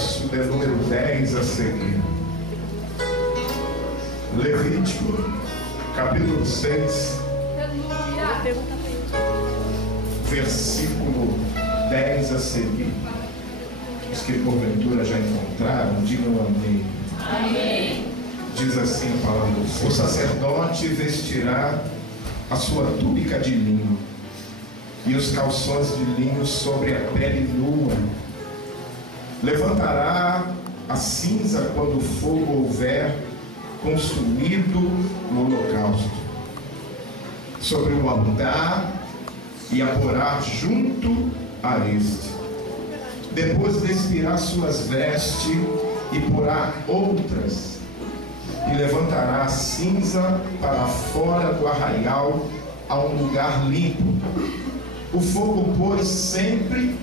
verso de número 10 a seguir. Levítico, capítulo 6, versículo 10 a seguir. Os que porventura já encontraram, digam amém. Amém. Diz assim a palavra do Senhor: o sacerdote vestirá a sua túnica de linho e os calções de linho sobre a pele nua. Levantará a cinza quando o fogo houver consumido o holocausto sobre o altar e a porá junto a este. Depois despirá suas vestes e porá outras, e levantará a cinza para fora do arraial a um lugar limpo. O fogo, pois, sempre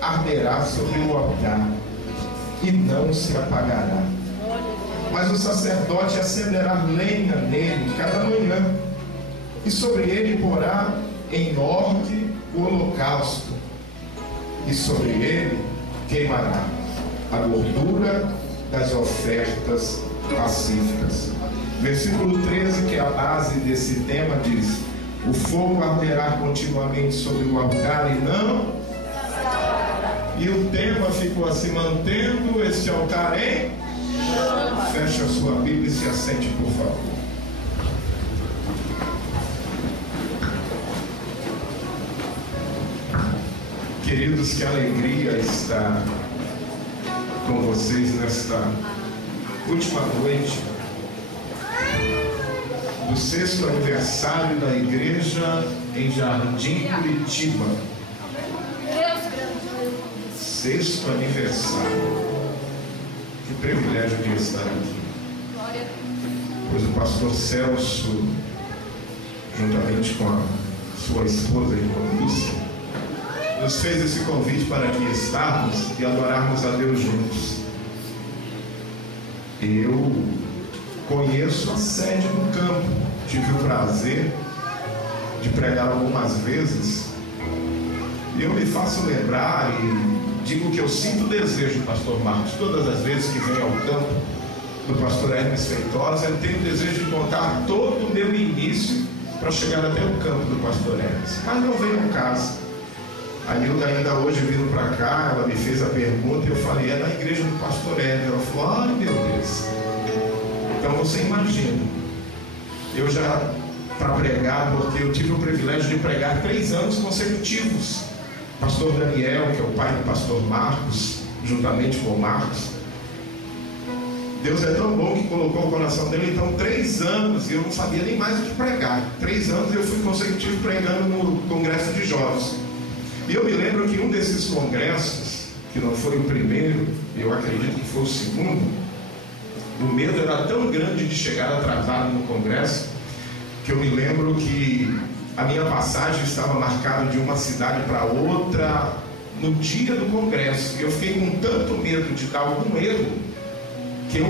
arderá sobre o altar e não se apagará. Mas o sacerdote acenderá lenha nele cada manhã, e sobre ele porá em ordem o holocausto, e sobre ele queimará a gordura das ofertas pacíficas. Versículo 13, que é a base desse tema, diz: o fogo arderá continuamente sobre o altar e não. E o tema ficou assim: mantendo este altar em. Feche a sua Bíblia e se assente, por favor. Queridos, que alegria estar com vocês nesta última noite do 6º aniversário da igreja em Jardim Curitiba. 6º aniversário. Que privilégio de estar aqui. Pois o pastor Celso, juntamente com a sua esposa e com Lúcia, nos fez esse convite para aqui estarmos e adorarmos a Deus juntos. Eu conheço a sede do campo, tive o prazer de pregar algumas vezes, e eu me faço lembrar e digo que eu sinto o desejo, pastor Marcos, todas as vezes que venho ao campo do pastor Hermes Feitosa, eu tenho o desejo de contar todo o meu início para chegar até o campo do pastor Hermes, mas não veio ao caso. A Nilda ainda hoje vindo para cá, ela me fez a pergunta e eu falei: é da igreja do pastor Hermes. Ela falou: ai meu Deus. Então você imagina, eu já para pregar, porque eu tive o privilégio de pregar 3 anos consecutivos. Pastor Daniel, que é o pai do pastor Marcos, juntamente com o Marcos, Deus é tão bom que colocou o coração dele. Então 3 anos e eu não sabia nem mais o que pregar. 3 anos eu fui consecutivo pregando no congresso de jovens. E eu me lembro que um desses congressos, que não foi o primeiro, eu acredito que foi o segundo, o medo era tão grande de chegar atrasado no congresso, que eu me lembro que a minha passagem estava marcada de uma cidade para outra no dia do congresso, e eu fiquei com tanto medo de dar algum erro, que eu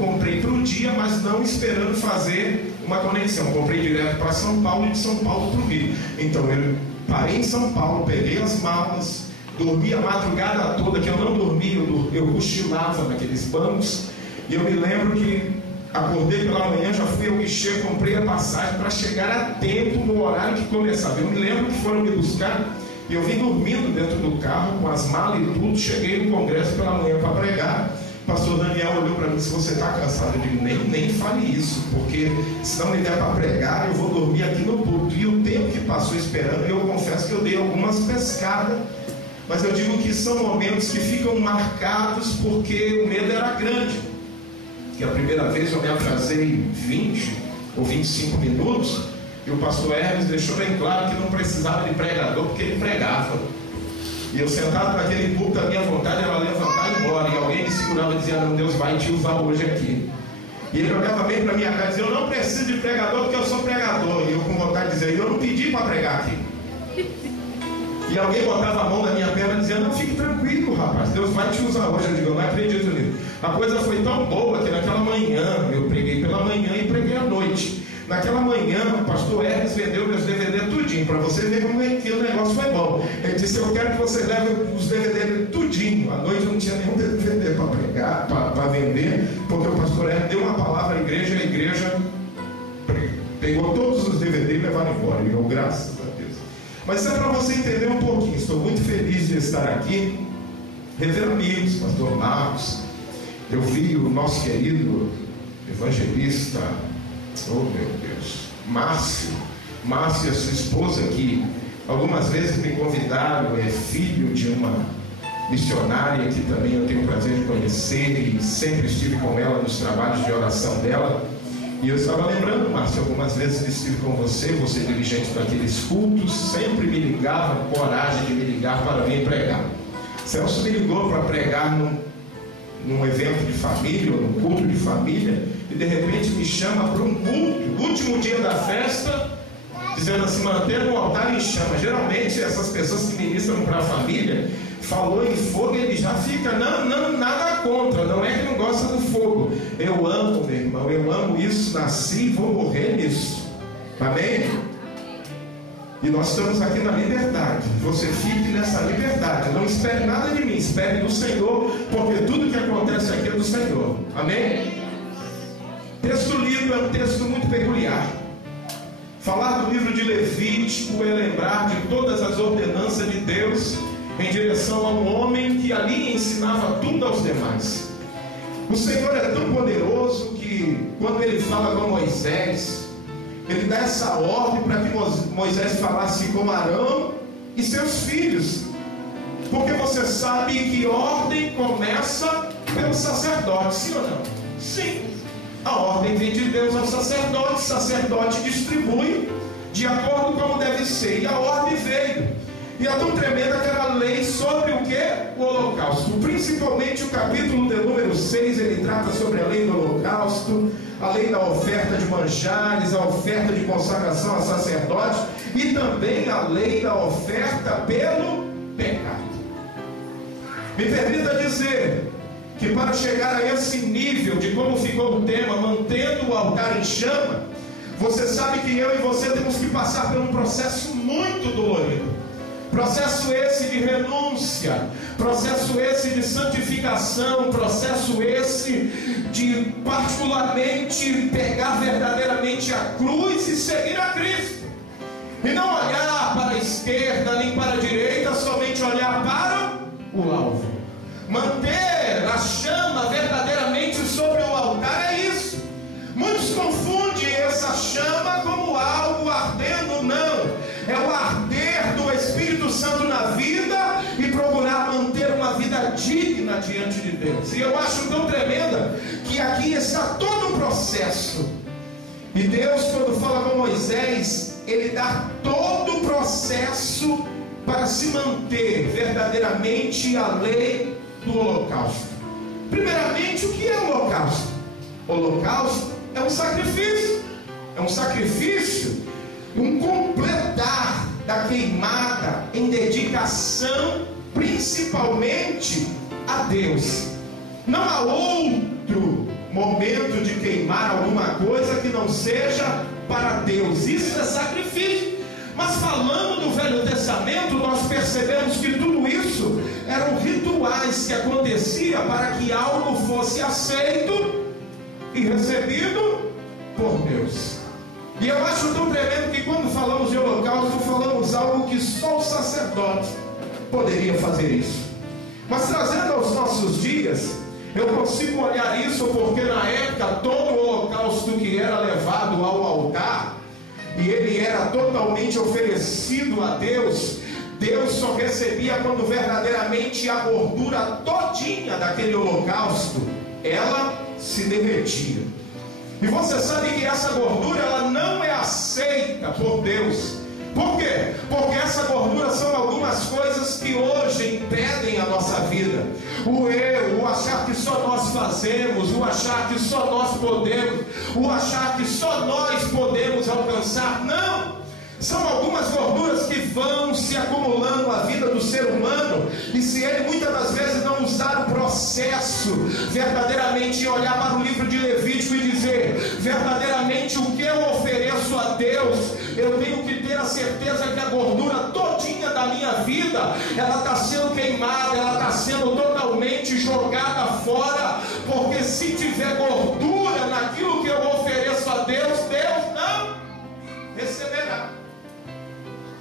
comprei para o dia, mas não esperando fazer uma conexão. Comprei direto para São Paulo e de São Paulo para o Rio. Então eu parei em São Paulo, peguei as malas, dormi a madrugada toda, que eu não dormia, eu cochilava naqueles bancos, e eu me lembro que acordei pela manhã, já fui ao guichê, comprei a passagem para chegar a tempo no horário que começava. Eu me lembro que foram me buscar e eu vim dormindo dentro do carro com as malas e tudo. Cheguei no congresso pela manhã para pregar. Pastor Daniel olhou para mim e disse: você está cansado? Eu digo: nem fale isso, porque se não me der para pregar, eu vou dormir aqui no púlpito. E o tempo que passou esperando, eu confesso que eu dei algumas pescadas, mas eu digo que são momentos que ficam marcados, porque o medo era grande. Que a primeira vez eu me atrasei 20 ou 25 minutos, e o pastor Hermes deixou bem claro que não precisava de pregador, porque ele pregava. E eu sentado naquele púlpito, a minha vontade era levantar e ir embora, e alguém me segurava e dizia: não, Deus vai te usar hoje aqui. E ele olhava bem para minha cara e dizia: eu não preciso de pregador, porque eu sou pregador. E eu com vontade de dizer: eu não pedi para pregar aqui. E alguém botava a mão na minha perna e dizia: não, fique tranquilo, rapaz, Deus vai te usar hoje. Eu digo: eu não acredito nisso. A coisa foi tão boa que naquela manhã, eu preguei pela manhã e preguei à noite. Naquela manhã, o pastor Hermes vendeu meus DVD tudinho. tudinho, para você ver como é que o negócio foi bom. Ele disse: eu quero que você leve os DVD tudinho. À noite não tinha nenhum DVD para pregar, para vender, porque o pastor Hélio deu uma palavra à igreja, e a igreja pegou todos os DVD e levaram embora. E eu, graças a Deus. Mas é para você entender um pouquinho. Estou muito feliz de estar aqui, rever amigos, pastor Marcos. Eu vi o nosso querido evangelista, oh meu Deus, Márcio e a sua esposa, que algumas vezes me convidaram, é filho de uma missionária que também eu tenho o prazer de conhecer, e sempre estive com ela nos trabalhos de oração dela. E eu estava lembrando, Márcio, algumas vezes que estive com você dirigente daqueles cultos, sempre me ligava, coragem de me ligar para vir pregar. Celso me ligou para pregar num evento de família, ou num culto de família, e de repente me chama para um culto, último dia da festa, dizendo assim: mantenha o altar em chama. Geralmente essas pessoas que ministram para a família, falou em fogo, ele já fica, não, nada contra, não é que não gosta do fogo. Eu amo, meu irmão, eu amo isso, nasci e vou morrer nisso. Amém? E nós estamos aqui na liberdade. Você fique nessa liberdade. Não espere nada de mim, espere do Senhor, porque tudo que acontece aqui é do Senhor. Amém? Texto lido é um texto muito peculiar. Falar do livro de Levítico é lembrar de todas as ordenanças de Deus em direção a um homem que ali ensinava tudo aos demais. O Senhor é tão poderoso que quando Ele fala com Moisés, Ele dá essa ordem para que Moisés falasse com Arão e seus filhos, porque você sabe que ordem começa pelo sacerdote, sim ou não? Sim. A ordem vem de Deus ao sacerdote, o sacerdote distribui de acordo como deve ser, e a ordem veio. E é tão tremenda que era a lei sobre o que? O holocausto. Principalmente o capítulo de número 6, ele trata sobre a lei do holocausto, a lei da oferta de manjares, a oferta de consagração a sacerdotes, e também a lei da oferta pelo pecado. Me permita dizer que para chegar a esse nível de como ficou o tema, mantendo o altar em chama, você sabe que eu e você temos que passar por um processo muito dolorido. Processo esse de renúncia, processo esse de santificação, processo esse de particularmente pegar verdadeiramente a cruz e seguir a Cristo. E não olhar para a esquerda nem para a direita, somente olhar para o alvo. Manter a chama verdadeiramente sobre o altar é isso. Muitos confundem essa chama como algo ardendo, não. É o arder do Espírito Santo na vida e procurar manter uma vida digna diante de Deus. E eu acho tão tremenda que aqui está todo o processo. E Deus, quando fala com Moisés, Ele dá todo o processo para se manter verdadeiramente a lei do holocausto. Primeiramente, o que é o holocausto? O holocausto é um sacrifício. É um sacrifício, um completar da queimada em dedicação principalmente a Deus. Não há outro momento de queimar alguma coisa que não seja para Deus. Isso é sacrifício. Mas falando do Velho Testamento, nós percebemos que tudo isso eram rituais que aconteciam para que algo fosse aceito e recebido por Deus. E eu acho tão tremendo que quando falamos de holocausto, falamos algo que só o sacerdote poderia fazer isso. Mas trazendo aos nossos dias, eu consigo olhar isso porque na época todo o holocausto que era levado ao altar, e ele era totalmente oferecido a Deus, Deus só recebia quando verdadeiramente a gordura todinha daquele holocausto, ela se derretia. E você sabe que essa gordura ela não é aceita por Deus. Por quê? Porque essa gordura são algumas coisas que hoje impedem a nossa vida. O eu, o achar que só nós fazemos, o achar que só nós podemos, o achar que só nós podemos alcançar. Não! São algumas gorduras que vão se acumulando na vida do ser humano, e se ele muitas das vezes não usar o processo verdadeiramente, olhar para o livro de Levítico e dizer verdadeiramente o que eu ofereço a Deus, eu tenho que ter a certeza que a gordura todinha da minha vida, ela está sendo queimada, ela está sendo totalmente jogada fora, porque se tiver gordura naquilo que eu ofereço a Deus, Deus não receberá.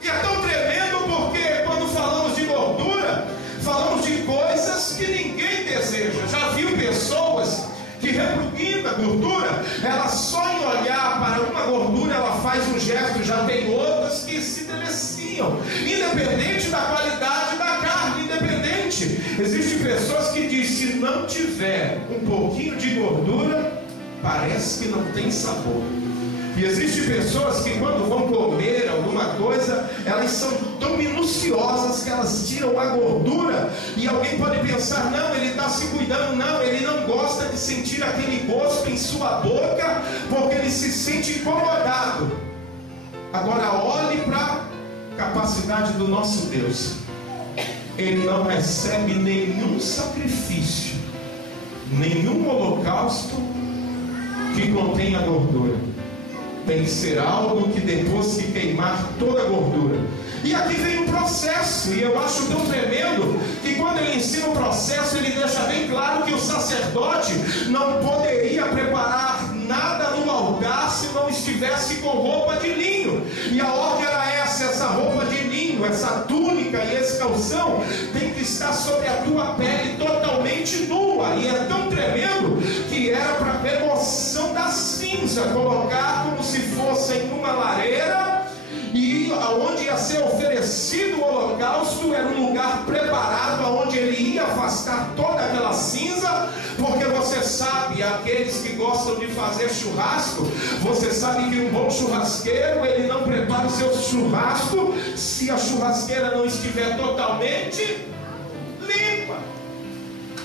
E é tão tremendo porque quando falamos de gordura, falamos de coisas que ninguém deseja. Já viu pessoas que repugnam a gordura? Ela só em olhar para uma gordura, ela faz um gesto. Já tem outras que se deliciam, independente da qualidade da carne, independente. Existem pessoas que dizem, se não tiver um pouquinho de gordura, parece que não tem sabor. E existem pessoas que quando vão comer alguma coisa, elas são tão minuciosas que elas tiram a gordura. E alguém pode pensar, não, ele está se cuidando. Não, ele não gosta de sentir aquele gosto em sua boca, porque ele se sente incomodado. Agora olhe para a capacidade do nosso Deus. Ele não recebe nenhum sacrifício, nenhum holocausto que contenha gordura. Tem que ser algo que depois que queimar toda a gordura. E aqui vem um processo, e eu acho tão tremendo que quando ele ensina o processo, ele deixa bem claro que o sacerdote não poderia preparar nada no altar se não estivesse com roupa de linho. E a ordem era essa roupa de linho, essa túnica e esse calção tem que estar sobre a tua pele totalmente nua. E é tão tremendo que era para remoção da cinza, colocar como se fosse em uma lareira, e aonde ia ser oferecido o holocausto era um lugar preparado aonde ele ia afastar toda aquela cinza, porque você sabe, aqueles que gostam de fazer churrasco, você sabe que um bom churrasqueiro, ele não prepara o seu churrasco se a churrasqueira não estiver totalmente limpa.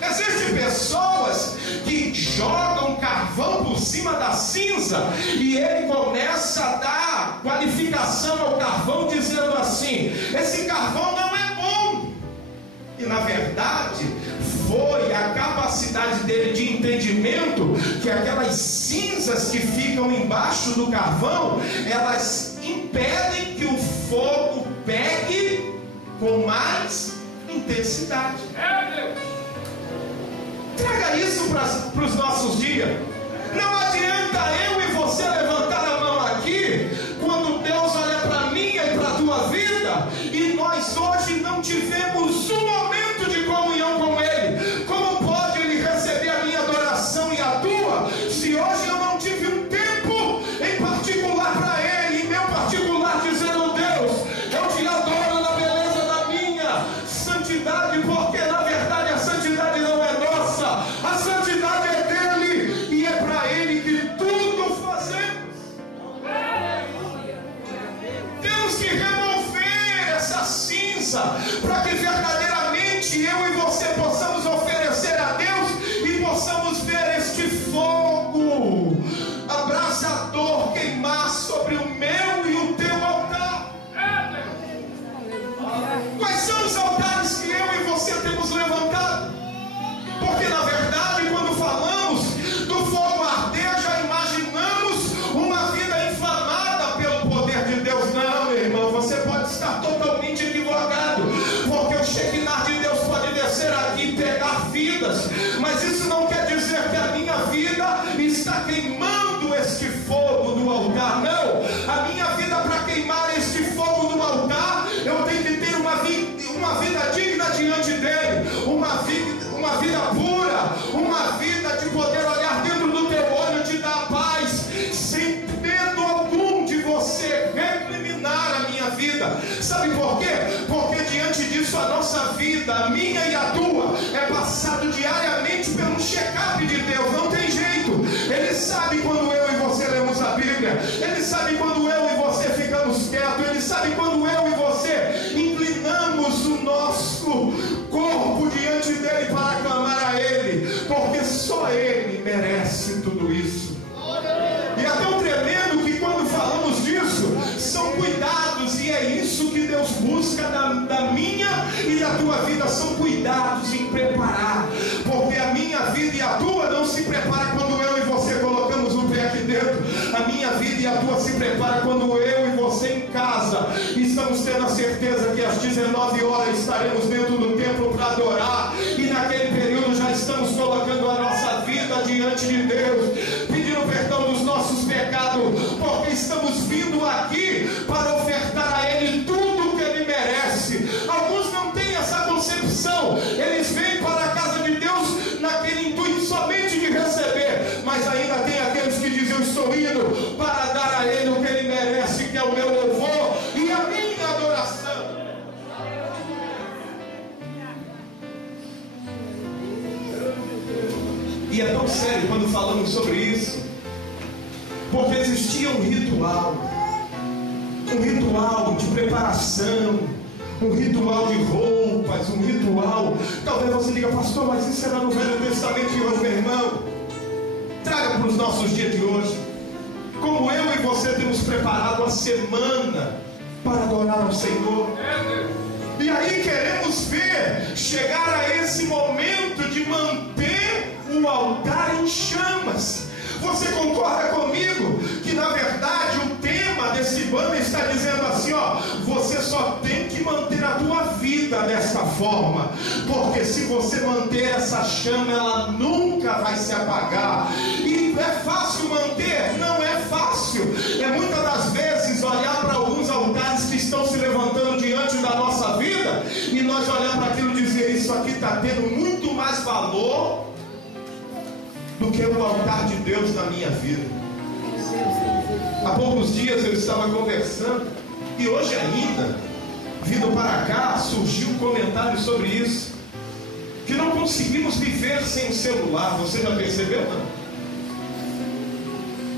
Existem pessoas que jogam carvão por cima da cinza e ele começa a dar qualificação ao carvão dizendo assim, esse carvão não é bom. E na verdade foi a capacidade dele de entendimento que aquelas cinzas que ficam embaixo do carvão, elas impedem que o fogo pegue com mais intensidade. Traga isso para os nossos dias. Não adianta eu e você levantar a mão aqui, quando Deus olha para mim e para a tua vida, e nós hoje não tivemos um momento de comunhão com Ele. Como pode Ele receber a minha adoração e a tua, se hoje eu não tive um tempo em particular para Ele, em meu particular, dizendo, Deus, eu te adoro na beleza da minha santidade, porque na verdade a santidade não é nossa, a santidade é dele, e é para ele que tudo fazemos. Temos que remover essa cinza, para que verdadeiramente eu e você possamos oferecer a Deus, e possamos ver este fogo abrasador queimar sobre o meu e o teu altar. Quais são os altares que eu e você temos levantado? Porque na verdade, quando falamos do fogo arder, já imaginamos uma vida inflamada pelo poder de Deus. Não, meu irmão, você pode estar totalmente equivocado, porque o Shekinah de Deus pode descer aqui e pegar vidas, mas isso não quer dizer que a minha vida está queimando este fogo do altar. Não, a minha vida, para queimar este fogo do altar, eu tenho que ter uma vida digna diante dele, uma vida pura, uma vida de poder olhar dentro do teu olho, te dar paz, sem medo algum de você recriminar a minha vida. Sabe por quê? Porque diante disso a nossa vida, a minha e a tua, é passado diariamente pelo check-up de Deus. Não tem jeito. Ele sabe quando eu e você lemos a Bíblia, ele sabe quando eu e você ficamos quietos, ele sabe quando eu e você inclinamos o nosso corpo diante dele para clamar a ele, porque só ele merece tudo isso. E é tão tremendo que quando falamos disso, são cuidados, e é isso que Deus busca da minha e da tua vida, são cuidados em preparar, porque a minha vida e a tua não se prepara quando eu e você colocamos o pé aqui dentro. A minha vida e a tua se prepara quando eu e você em casa estamos tendo a certeza que às 19 horas estaremos dentro do templo para adorar, e naquele período já estamos colocando a nossa vida diante de Deus, pedindo perdão dos nossos pecados, porque estamos vindo aqui para ofertar a Ele tudo o que Ele merece. Alguns não têm essa concepção, eles vêm para a casa de Deus naquele intuito somente de receber, mas ainda tem aqueles que dizem: eu estou indo para dar a Ele o que Ele merece, que é o meu louvor e a minha adoração. E é tão sério quando falamos sobre isso, porque existia um ritual de preparação, um ritual de roupas, um ritual. Talvez você diga: pastor, mas isso era no Velho Testamento, e hoje, meu irmão, traga para os nossos dias de hoje. Como eu e você temos preparado a semana para adorar ao Senhor, e aí queremos ver chegar a esse momento de manter o altar em chamas. Você concorda comigo que na verdade o tema desse banner está dizendo assim: ó, você só tem que manter a tua vida dessa forma, porque se você manter essa chama, ela nunca vai se apagar. E é fácil manter? Não é fácil. É muitas das vezes olhar para alguns altares que estão se levantando diante da nossa vida, e nós olhar para aquilo e dizer: isso aqui está tendo muito mais valor do que o altar de Deus na minha vida. Há poucos dias eu estava conversando, e hoje ainda, vindo para cá, surgiu um comentário sobre isso, que não conseguimos viver sem o celular. Você já percebeu, não?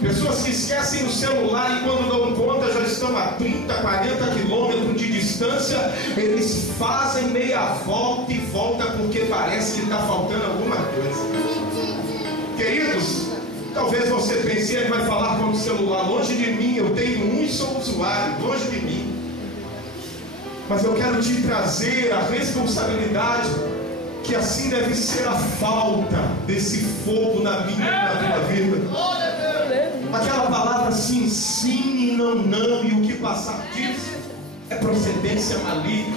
Pessoas que esquecem o celular e quando dão conta já estão a 30, 40 quilômetros de distância. Eles fazem meia volta e volta porque parece que está faltando alguma coisa. Queridos, talvez você pense: ele vai falar com o celular. Longe de mim, eu tenho um e sou usuário, longe de mim. Mas eu quero te trazer a responsabilidade, que assim deve ser a falta desse fogo na minha e na tua vida. Aquela palavra sim, sim e não, não, e o que passar disso é procedência maligna.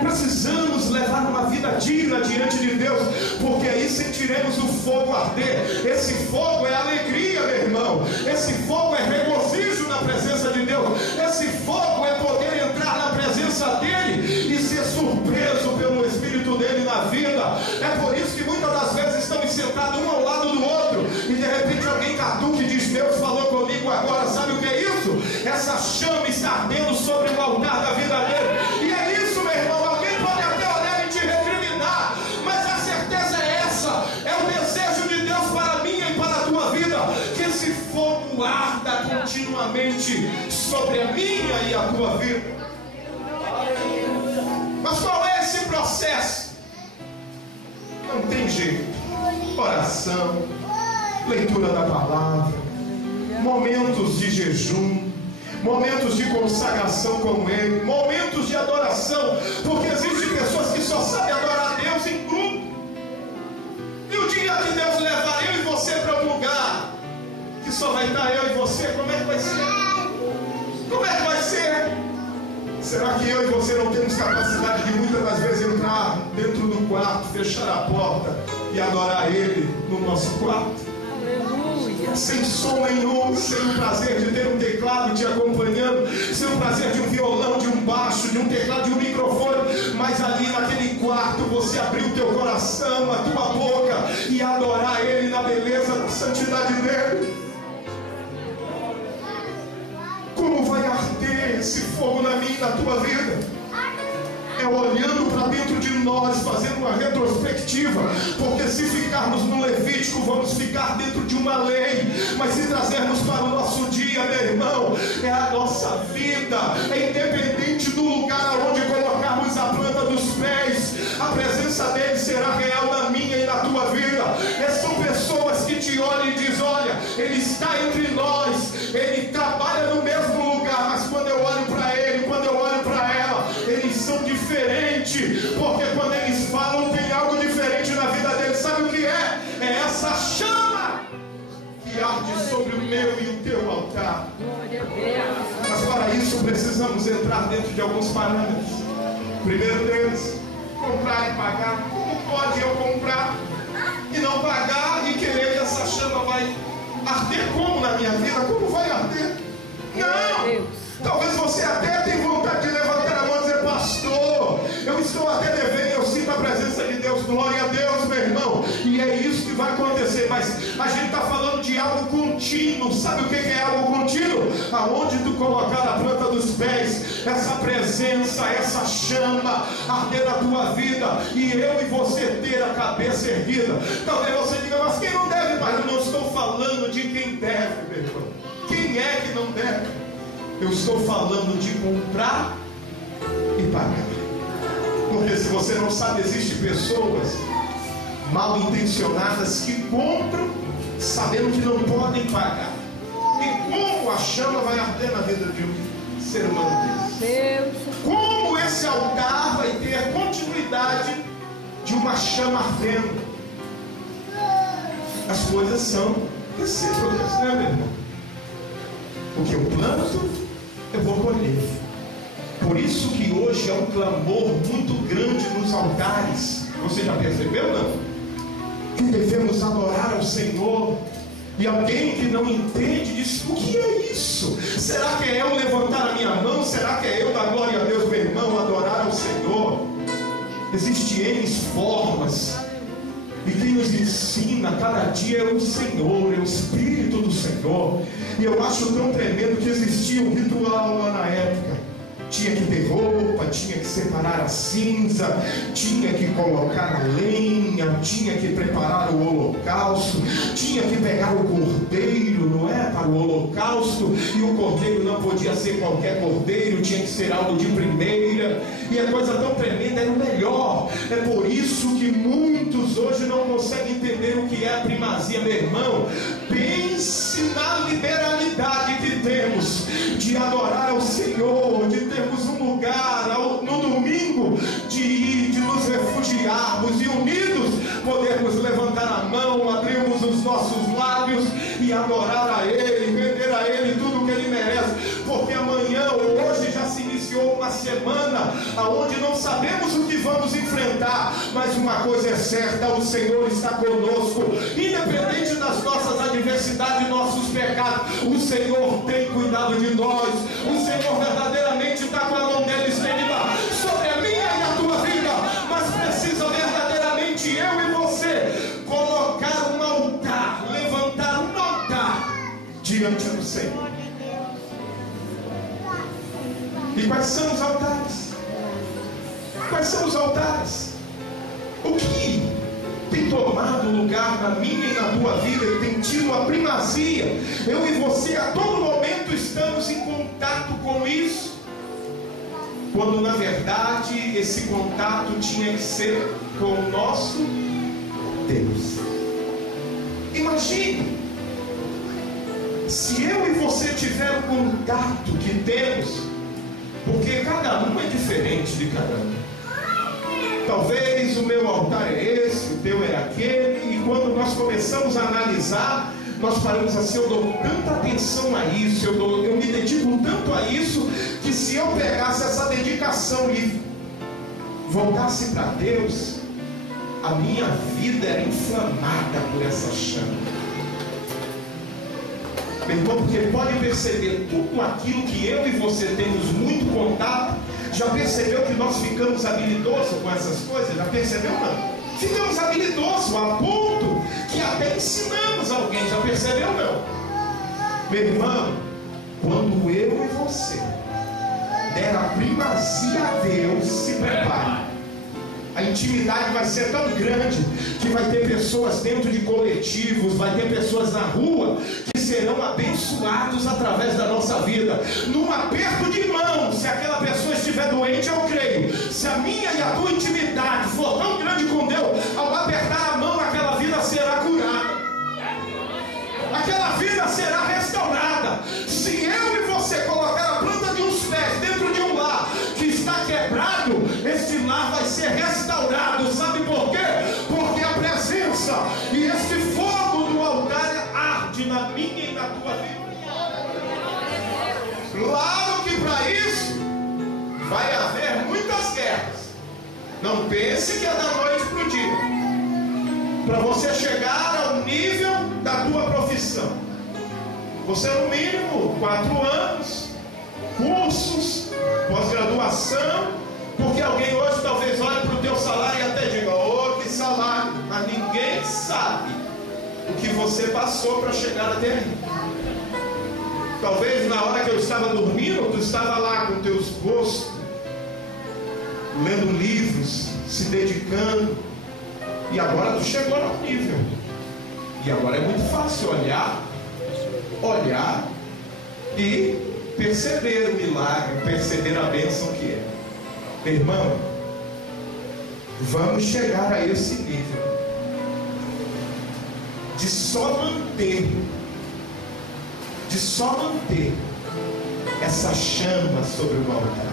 Precisamos levar uma vida digna diante de Deus, porque aí sentiremos o fogo arder. Esse fogo é alegria, meu irmão. Esse fogo é regozijo na presença de Deus. Esse fogo é poder entrar na presença dele e ser surpreso pelo Espírito dele na vida. É por isso que muitas das vezes estamos sentados um ao lado do outro, e de repente alguém catuca e diz: Deus falou comigo agora. Sabe o que é isso? Essa chama está ardendo sobre o altar da vida dele. E é isso, meu irmão. Alguém pode até olhar e te recriminar, mas a certeza é essa. É o desejo de Deus para a minha e para a tua vida, que esse fogo arda continuamente sobre a minha e a tua vida. Mas qual é esse processo? Não tem jeito. Oração, leitura da palavra, momentos de jejum, momentos de consagração com Ele, momentos de adoração, porque existem pessoas que só sabem adorar a Deus em grupo. E o dia que Deus levar eu e você para um lugar que só vai estar eu e você, como é que vai ser? Como é que vai ser? Será que eu e você não temos capacidade de muitas das vezes entrar dentro do quarto, fechar a porta e adorar Ele no nosso quarto? Aleluia. Sem som nenhum, sem o prazer de ter um teclado te acompanhando, sem o prazer de um violão, de um baixo, de um teclado, de um microfone, mas ali naquele quarto você abrir o teu coração, a tua boca e adorar Ele na beleza da santidade dEle. Como vai arder esse fogo na minha e na tua vida? É olhando para dentro de nós, fazendo uma retrospectiva, porque se ficarmos no Levítico, vamos ficar dentro de uma lei, mas se trazermos para o nosso dia, meu irmão, é a nossa vida, é independente do lugar onde colocarmos a planta dos pés, a presença dele será real na minha e na tua vida. São pessoas que te olham e dizem: olha, ele está entre nós, ele trabalha no mesmo lugar, mas quando eu olho para ele, quando eu olho para ela, eles são diferentes, porque quando eles falam tem algo diferente na vida deles. Sabe o que é? É essa chama que arde sobre o meu e o teu altar. Mas para isso precisamos entrar dentro de alguns parâmetros. Primeiro deles, comprar e pagar. Como pode eu comprar e não pagar e querer que essa chama vai arder como na minha vida? Como vai arder? Não! Talvez você até tenha vontade de levantar a mão e dizer: pastor, eu estou até devendo, eu sinto a presença de Deus, glória a Deus, meu irmão. E é isso que vai acontecer. Mas a gente está falando de algo contínuo. Sabe o que é algo contínuo? Aonde tu colocar a planta dos pés, essa presença, essa chama arder na tua vida, e eu e você ter a cabeça erguida. Talvez você diga: mas quem não deve, pai? Eu não estou falando de quem deve, meu irmão. Quem é que não deve? Eu estou falando de comprar e pagar. Porque se você não sabe, existem pessoas mal intencionadas que compram sabendo que não podem pagar. E como a chama vai arder na vida de um ser humano desse? Como esse altar vai ter a continuidade de uma chama ardendo? As coisas são recíprocas, né, meu irmão? O que eu planto, eu vou colher. Por isso que hoje é um clamor muito grande nos altares. Você já percebeu, não? Que devemos adorar ao Senhor. E alguém que não entende diz: o que é isso? Será que é eu levantar a minha mão? Será que é eu dar glória a Deus, meu irmão, adorar ao Senhor? Existem N formas. E quem nos ensina cada dia é o Senhor, é o Espírito do Senhor. E eu acho tão tremendo que existia um ritual lá na época. Tinha que ter roupa, tinha que separar a cinza, tinha que colocar a lenha, tinha que preparar o holocausto, tinha que pegar o cordeiro, não é? Para o holocausto. E o cordeiro não podia ser qualquer cordeiro, tinha que ser algo de primeira. E a coisa tão tremenda era o melhor. É por isso que muitos hoje não conseguem entender o que é a primazia, meu irmão. Pense na liberalidade que temos de adorar ao Senhor, de termos um lugar no domingo de ir, de nos refugiarmos e unidos podermos levantar a mão, abrirmos os nossos lábios e adorar a Ele, render a Ele tudo o que Ele merece. Porque amanhã ou hoje já se iniciou uma semana onde não sabemos o que vamos enfrentar, mas uma coisa é certa: o Senhor está conosco, independente das nossas adversidades e nossos pecados. O Senhor tem cuidado de nós. O Senhor verdadeiramente está com a mão dele estendida sobre a minha e a tua vida, mas precisa verdadeiramente eu e você colocar um altar, levantar um altar diante do Senhor. E quais são os altares? Quais são os altares? O que tem tomado lugar na minha e na tua vida e tem tido a primazia? Eu e você a todo momento estamos em contato com isso, quando na verdade esse contato tinha que ser com o nosso Deus. Imagine se eu e você tiver o contato que temos, porque cada um é diferente de cada um. Talvez o meu altar é esse, o teu é aquele, e quando nós começamos a analisar, nós paramos assim: eu dou tanta atenção a isso, eu me dedico tanto a isso, que se eu pegasse essa dedicação e voltasse para Deus, a minha vida era inflamada por essa chama. Meu irmão, porque pode perceber tudo aquilo que eu e você temos muito contato. Já percebeu que nós ficamos habilidosos com essas coisas? Já percebeu, não? Ficamos habilidosos a ponto que até ensinamos alguém. Já percebeu, não? Meu irmão, quando eu e você der a primazia a Deus, se prepare. A intimidade vai ser tão grande que vai ter pessoas dentro de coletivos, vai ter pessoas na rua que serão abençoados através da nossa vida. Num aperto de mão, se aquela pessoa estiver doente, eu creio. Se a minha e a tua intimidade for tão grande com Deus, ao apertar a mão, aquela vida será curada. Aquela vida será restaurada. Se eu e você colocar a planta de uns pés dentro de um lar que está quebrado, esse lar vai ser restaurado. Sabe por quê? Porque a presença e esse fogo do altar arde na minha e na tua vida. Claro que para isso vai haver muitas guerras. Não pense que é da noite para o dia. Para você chegar ao nível da tua profissão, você no mínimo 4 anos, cursos, pós-graduação, porque alguém hoje talvez olhe para o teu salário e até diga: oh, que salário, mas ninguém sabe o que você passou para chegar até aí. Talvez na hora que eu estava dormindo, tu estava lá com teus gostos, lendo livros, se dedicando, e agora tu chegou no nível. E agora é muito fácil olhar e perceber o milagre, perceber a bênção que é. Meu irmão, vamos chegar a esse nível de só manter essa chama sobre o altar.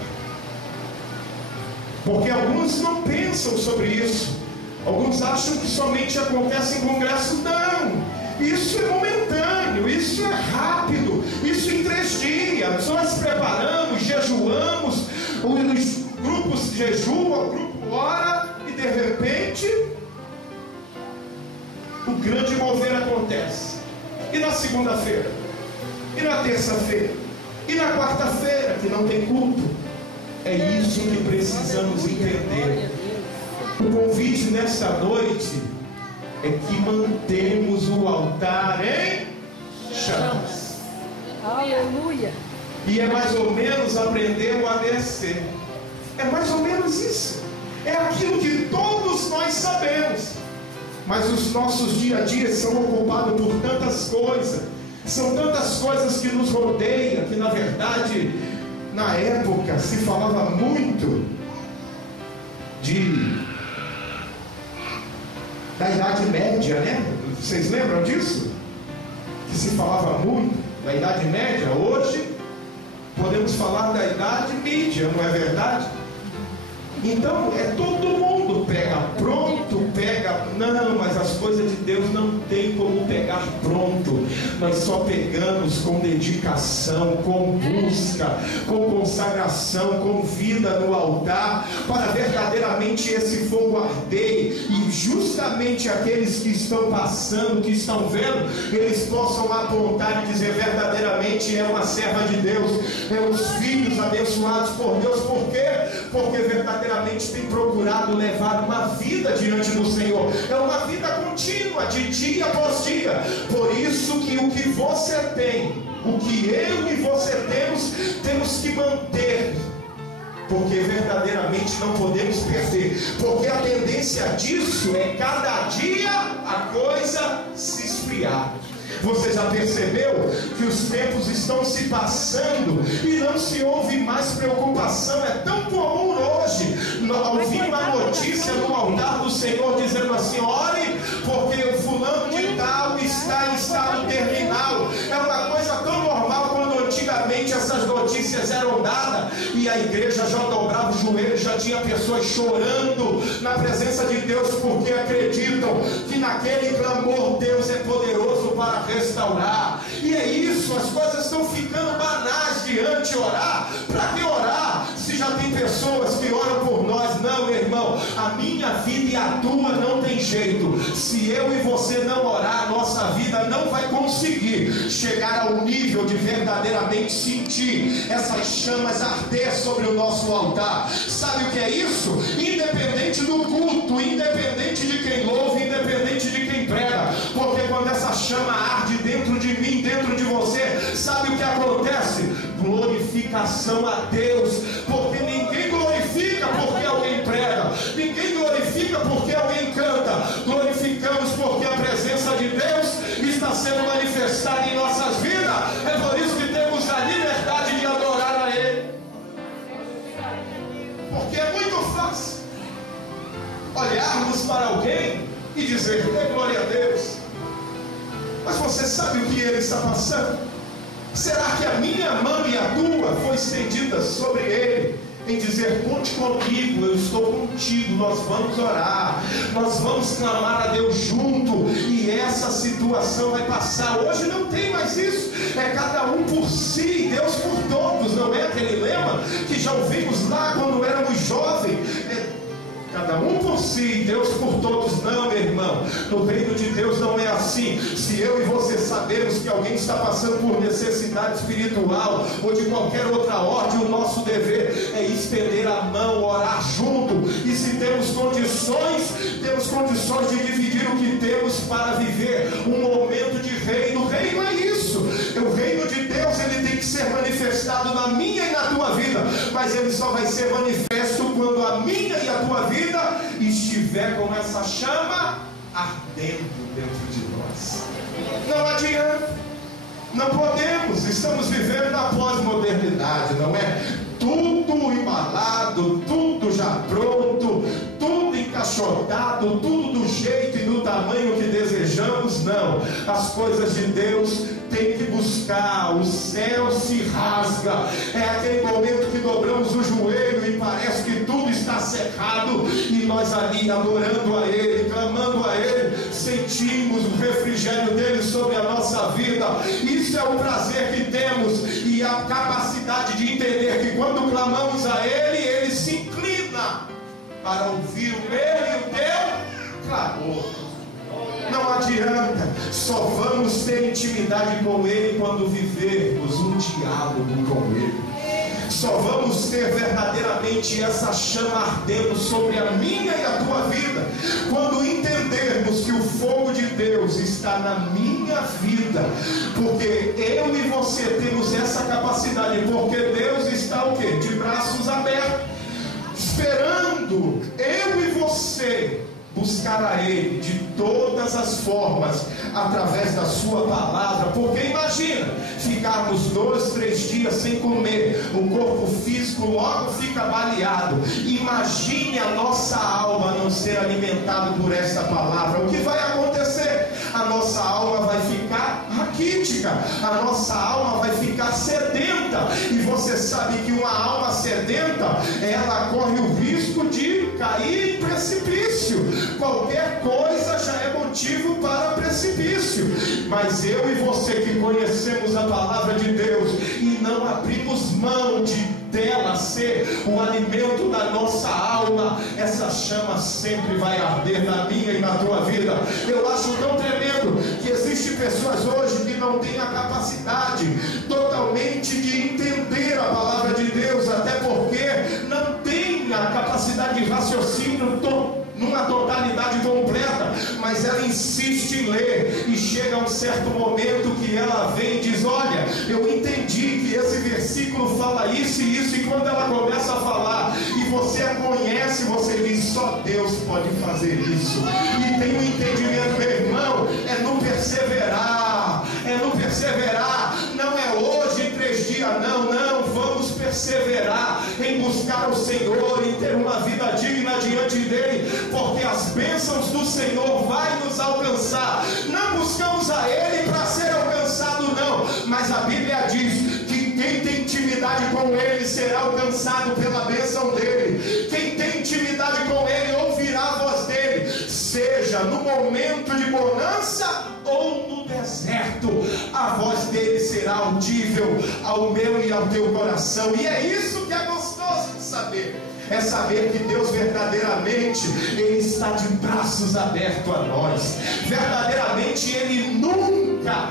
Porque alguns não pensam sobre isso. Alguns acham que somente acontece em congresso. Não, isso é momentâneo, isso é rápido, isso em 3 dias. Nós preparamos, jejuamos, os grupos jejuam, o grupo ora, e de repente o grande mover acontece. E na segunda-feira, e na terça-feira, e na quarta-feira, que não tem culto. É isso que precisamos entender. O convite nesta noite é que mantemos o altar em chamas. Aleluia. E é mais ou menos aprender o ABC. É mais ou menos isso. É aquilo que todos nós sabemos. Mas os nossos dia a dia são ocupados por tantas coisas. São tantas coisas que nos rodeiam, que na verdade, na época, se falava muito da Idade Média, né? Vocês lembram disso? Que se falava muito da Idade Média. Hoje podemos falar da Idade Mídia, não é verdade? Então todo mundo pega pronto, não, mas as coisas de Deus não tem como pegar pronto. Nós só pegamos com dedicação, com busca, com consagração, com vida no altar, para verdadeiramente esse fogo arder, e justamente aqueles que estão passando, que estão vendo, eles possam apontar e dizer: verdadeiramente é uma serva de Deus, é os filhos abençoados por Deus. Por quê? Porque verdadeiramente tem procurado levar uma vida diante do Senhor. É uma vida contínua, de dia após dia. Por isso que o que você tem, o que eu e você temos que manter. Porque verdadeiramente não podemos perder. Porque a tendência disso é cada dia a coisa se esfriar. Você já percebeu que os tempos estão se passando e não se ouve mais preocupação? É tão comum hoje ouvir uma notícia no altar do Senhor dizendo assim: ore, porque o fulano de tal está em estado terminal. É uma coisa tão normal, quando antigamente essas notícias eram dadas e a igreja já dobrava o joelho, já tinha pessoas chorando na presença de Deus, porque acreditam que naquele clamor Deus é poderoso para restaurar. E é isso, as coisas estão ficando banais diante de orar. Para que orar se já tem pessoas que oram por nós? Não, meu irmão, a minha vida e a tua não tem jeito. Se eu e você não orar, a nossa vida não vai conseguir chegar ao nível de verdadeiramente sentir essas chamas arder sobre o nosso altar. Sabe o que é isso? Independente do culto, independente de quem louve, independente de quem prega, porque quando essa chama arde dentro de mim, dentro de você, sabe o que acontece? Glorificação a Deus. Porque ninguém glorifica porque alguém prega, ninguém glorifica porque alguém canta. Glorificamos porque a presença de Deus está sendo manifestada em nossas vidas. É por isso que temos a liberdade de adorar a Ele. Porque é muito fácil olharmos para alguém e dizer: glória a Deus. Mas você sabe o que ele está passando? Será que a minha mão e a tua foi estendida sobre ele, em dizer: conte comigo, eu estou contigo, nós vamos orar, nós vamos clamar a Deus junto, e essa situação vai passar? Hoje não tem mais isso, é cada um por si, Deus por todos. si e Deus por todos. Não, meu irmão, no reino de Deus não é assim. Se eu e você sabemos que alguém está passando por necessidade espiritual ou de qualquer outra ordem, o nosso dever é estender a mão, orar junto, e se temos condições de dividir o que temos para viver um momento de reino. O reino é isso. O reino de Deus, ele tem que ser manifestado na minha e na tua vida, mas ele só vai ser manifesto quando a minha e a tua vida estiver com essa chama ardendo dentro de nós. Não adianta, não podemos. Estamos vivendo na pós-modernidade, não é? Tudo embalado, tudo já pronto, tudo encaixotado, tudo do jeito e do tamanho que desejamos. Não, as coisas de Deus tem que buscar, o céu se rasga. É aquele momento que dobramos o joelho e parece que tudo está cerrado, e nós ali adorando a Ele, clamando a Ele, sentimos o refrigério dele sobre a nossa vida. Isso é o prazer que temos e a capacidade de entender que quando clamamos a Ele, Ele se inclina para ouvir o meu e o teu clamor. Não adianta, só vamos ter intimidade com Ele quando vivermos um diálogo com Ele. Só vamos ter verdadeiramente essa chama ardendo sobre a minha e a tua vida quando entendermos que o fogo de Deus está na minha vida, porque eu e você temos essa capacidade, porque Deus está o quê? De braços abertos, esperando eu e você buscar a Ele de todas as formas, através da sua palavra. Porque imagina, ficarmos 2, 3 dias sem comer, o corpo físico logo fica baleado. Imagine a nossa alma não ser alimentada por esta palavra. O que vai acontecer? A nossa alma vai ficar raquítica, a nossa alma vai ficar sedenta, e você sabe que uma alma sedenta, ela corre o risco de cair em precipício. Qualquer coisa já é motivo para precipício. Mas eu e você que conhecemos a palavra de Deus e não abrimos mão dela ser o alimento da nossa alma, essa chama sempre vai arder na minha e na tua vida. Eu acho tão tremendo que existem pessoas hoje que não têm a capacidade totalmente de entender a palavra de Deus, até porque não tem a capacidade de raciocínio numa totalidade completa, mas ela insiste em ler, e chega um certo momento que ela vem e diz: olha, eu entendi que esse versículo fala isso e isso, e quando ela começa a falar e você a conhece, você diz: só Deus pode fazer isso. E tem um entendimento, meu irmão, é no perseverar, não é hoje em 3 dias, não, vamos perseverar em buscar o Senhor, em ter uma vida digna diante dele, porque as bênçãos do Senhor vai nos alcançar. Não buscamos a Ele para ser alcançado, não, mas a Bíblia diz que quem tem intimidade com Ele será alcançado pela bênção dele. Quem tem intimidade com Ele ouvirá a voz dele, seja no momento de bonança ou no deserto, a voz dele será audível ao meu e ao teu coração. E é isso que é gostoso de saber. É saber que Deus verdadeiramente, Ele está de braços abertos a nós. Verdadeiramente Ele nunca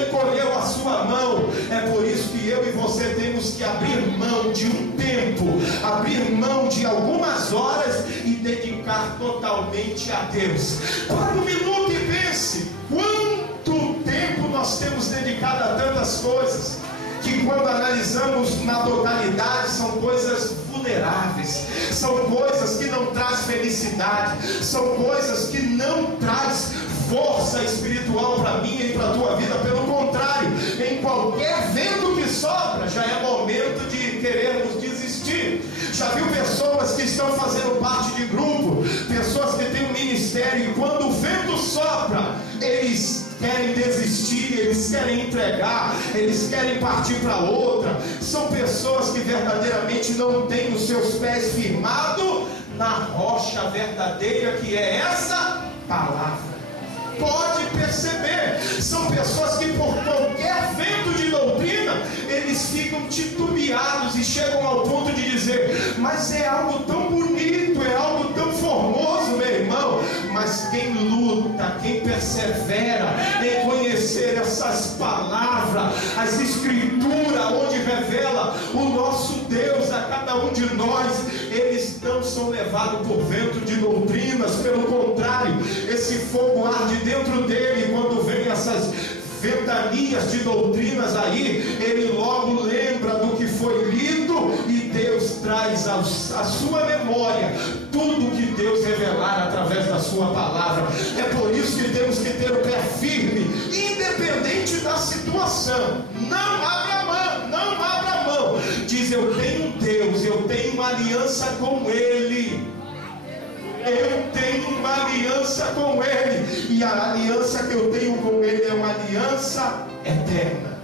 encolheu a sua mão. É por isso que eu e você temos que abrir mão de um tempo, abrir mão de algumas horas e dedicar totalmente a Deus. Para um minuto e pense quanto tempo nós temos dedicado a tantas coisas, que quando analisamos na totalidade são coisas vulneráveis, são coisas que não traz felicidade, são coisas que não traz força espiritual para mim e para a tua vida. Pelo contrário, em qualquer vento que sopra já é momento de querermos desistir. Já viu pessoas que estão fazendo parte de grupo, pessoas que têm um ministério, e quando o vento sopra, eles querem desistir, eles querem entregar, eles querem partir para outra. São pessoas que verdadeiramente não têm os seus pés firmados na rocha verdadeira, que é essa palavra. Pode perceber, são pessoas que por qualquer vento de doutrina, eles ficam titubeados e chegam ao ponto de dizer: mas é algo tão bonito, é algo tão forte formoso, meu irmão, mas quem luta, quem persevera em conhecer essas palavras, as escrituras, onde revela o nosso Deus a cada um de nós, eles não são levados por vento de doutrinas. Pelo contrário, esse fogo arde dentro dele, e quando vem essas ventanias de doutrinas aí, ele logo lembra do que foi lido, e Deus traz à sua memória tudo que Deus revelar através da sua palavra. É por isso que temos que ter o pé firme, independente da situação. Não abra mão, não abra mão. Diz: eu tenho um Deus, eu tenho uma aliança com Ele. Eu tenho uma aliança com Ele, e a aliança que eu tenho com Ele é uma aliança eterna.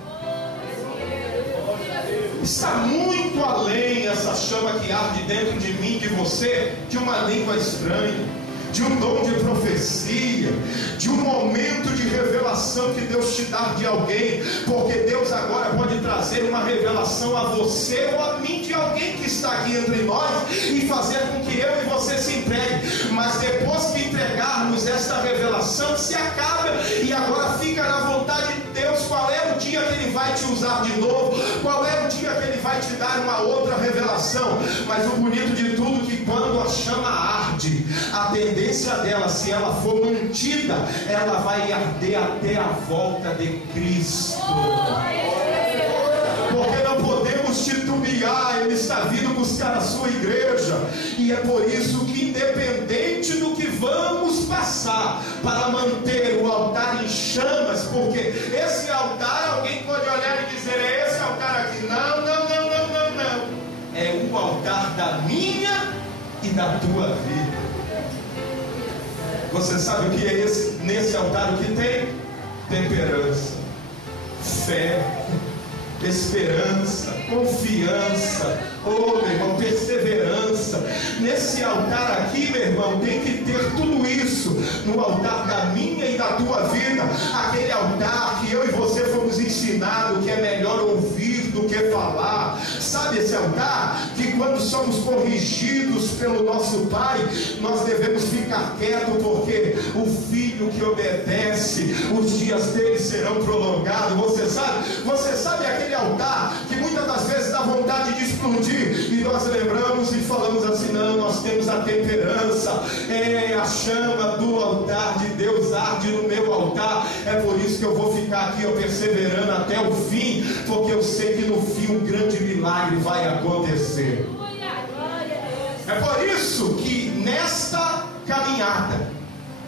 Está muito além essa chama que arde dentro de mim, de você, de uma língua estranha, de um dom de profecia, de um momento de revelação que Deus te dá de alguém, porque Deus agora pode trazer uma revelação a você ou a mim de alguém que está aqui entre nós, e fazer com que eu e você se entregue. Mas depois que entregarmos esta revelação, se acaba, e agora fica na vontade de Deus. Qual é o dia que Ele vai te usar de novo? Qual é o dia que Ele vai te dar uma outra revelação? Mas o bonito de tudo é que quando a chama arde, a tendência dela, se ela for mantida, ela vai arder até a volta de Cristo. Porque não podemos titubear, Ele está vindo buscar a sua igreja, e é por isso que, independente do que vamos passar, para manter o altar em chamas, porque esse altar, alguém pode olhar e dizer: é esse altar aqui. Não, não, não, não, não, não. É o altar da minha e da tua vida. Você sabe o que é esse? Nesse altar o que tem? Temperança, fé, esperança, confiança, oh meu irmão, perseverança. Nesse altar aqui, meu irmão, tem que ter tudo isso. No altar da minha e da tua vida, aquele altar que eu e você fomos ensinados que é melhor ouvir do que falar. Sabe esse altar que, quando somos corrigidos pelo nosso Pai, nós devemos ficar quietos, porque o filho que obedece, os dias dele serão prolongados. Você sabe aquele altar que muitas das vezes dá vontade de explodir, e nós lembramos e falamos assim: não, nós temos a temperança, a chama do altar de Deus arde no meu altar. É por isso que eu vou ficar aqui, perseverando até o fim, porque eu sei que no fim um grande milagre vai acontecer. É por isso que nesta caminhada,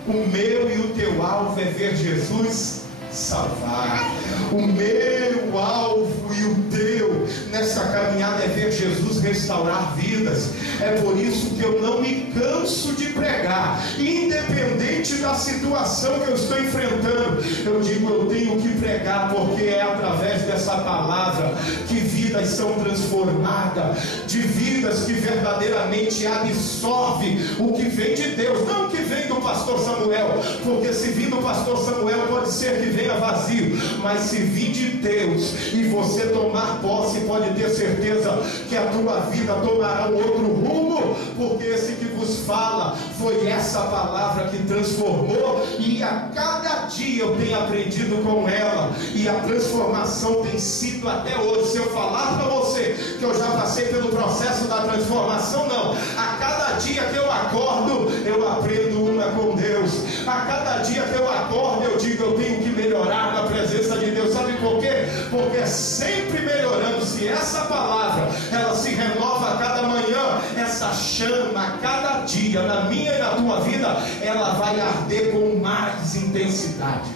o meu e o teu alvo é ver Jesus salvar. O meu alvo e o teu nessa caminhada é ver Jesus restaurar vidas. É por isso que eu não me canso de pregar, independente da situação que eu estou enfrentando. Eu digo: eu tenho que pregar, porque é através dessa palavra que vidas são transformadas, de vidas que verdadeiramente absorvem o que vem de Deus, não o que vem do pastor Samuel, porque se vir do pastor Samuel pode ser que venha vazio, mas se vir de Deus e você tomar posse, pode ter certeza que a tua vida tomará um outro rumo, porque esse que vos fala foi essa palavra que transformou, e a cada dia eu tenho aprendido com ela, e a transformação tem sido até hoje. Se eu falar para você que eu já passei pelo processo da transformação, não, a cada dia que eu acordo, eu aprendo uma com Deus. A cada dia que eu acordo, eu digo: eu tenho que melhorar na presença de Deus. Sabe por quê? Porque é sempre melhorando. Se essa palavra, ela se renova a cada manhã, essa chama a cada dia, na minha e na tua vida, ela vai arder com mais intensidade.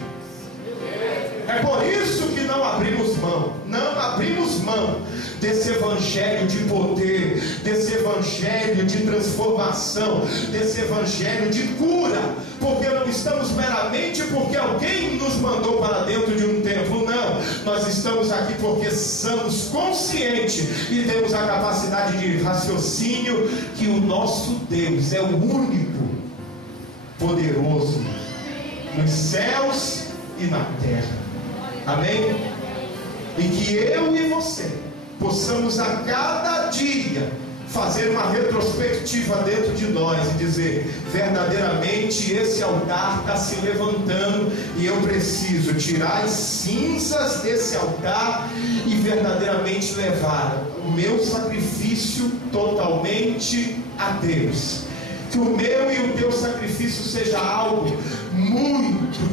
É por isso que não abrimos mão desse evangelho de poder, desse evangelho de transformação, desse evangelho de cura, porque não estamos meramente porque alguém nos mandou para dentro de um templo. Não, nós estamos aqui porque somos conscientes e temos a capacidade de raciocínio que o nosso Deus é o único poderoso nos céus e na terra. Amém? E que eu e você possamos a cada dia fazer uma retrospectiva dentro de nós e dizer: verdadeiramente esse altar está se levantando e eu preciso tirar as cinzas desse altar e verdadeiramente levar o meu sacrifício totalmente a Deus. Que o meu e o teu sacrifício seja algo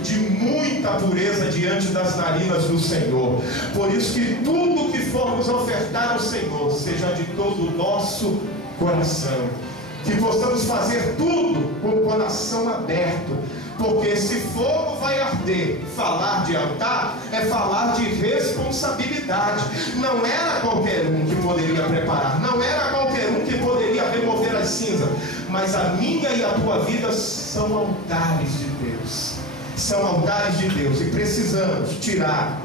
de muita pureza diante das narinas do Senhor. Por isso que tudo que formos ofertar ao Senhor seja de todo o nosso coração. Que possamos fazer tudo com o coração aberto, porque se fogo vai arder, falar de altar é falar de responsabilidade. Não era qualquer um que poderia preparar, não era qualquer um que poderia remover as cinzas, mas a minha e a tua vida são altares de Deus, são altares de Deus, e precisamos tirar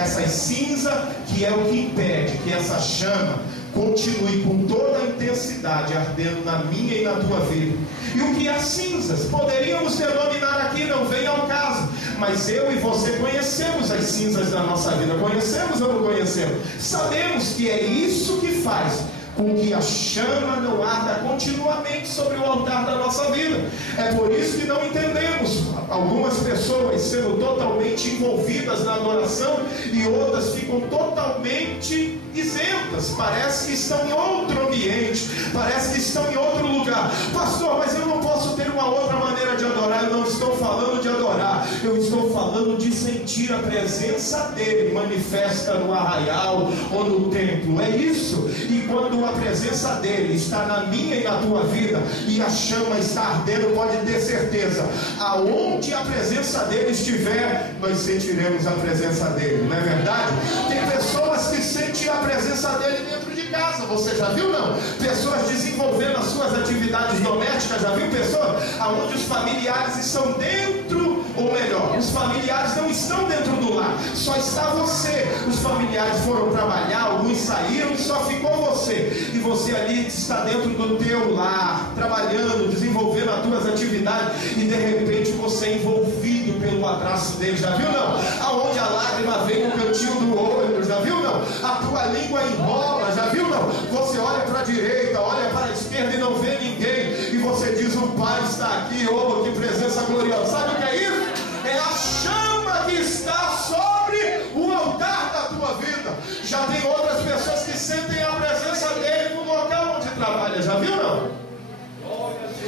essas cinzas, que é o que impede que essa chama continue com toda a intensidade ardendo na minha e na tua vida. E o que é cinzas? Poderíamos denominar aqui, não vem ao caso, mas eu e você conhecemos as cinzas da nossa vida. Conhecemos ou não conhecemos? Sabemos que é isso que faz com que a chama não arda continuamente sobre o altar da nossa vida. É por isso que não entendemos algumas pessoas sendo totalmente envolvidas na adoração e outras ficam totalmente isentas. Parece que estão em outro ambiente, parece que estão em outro lugar. Pastor, mas eu não posso ter uma outra maneira de adorar. Eu não estou falando de adorar, eu estou falando de sentir a presença dele manifesta no arraial ou no templo. É isso. E quando a presença dele está na minha e na tua vida e a chama está ardendo, pode ter certeza, aonde a presença dele estiver, nós sentiremos a presença dele, não é verdade? Tem pessoas que sentem a presença dele dentro de casa, você já viu não? Pessoas desenvolvendo as suas atividades domésticas, já viu pessoas aonde os familiares estão dentro, ou melhor, os familiares não estão dentro do lar, só está você. Os familiares foram trabalhar, alguns saíram e só ficou você, e você ali está dentro do teu lar, trabalhando, desenvolvendo as tuas atividades, e de repente você é envolvido pelo abraço dele, já viu não? Aonde a lágrima vem no cantinho do olho, já viu não? A tua língua enrola, já viu não? Você olha para a direita, olha para a esquerda e não vê ninguém, e você diz: o Pai está aqui. Oh, que presença gloriosa! Sabe o que é isso? É a chama que está sobre o altar da tua vida. Já tem outras pessoas que sentem a presença dele no local onde trabalha, já viu não?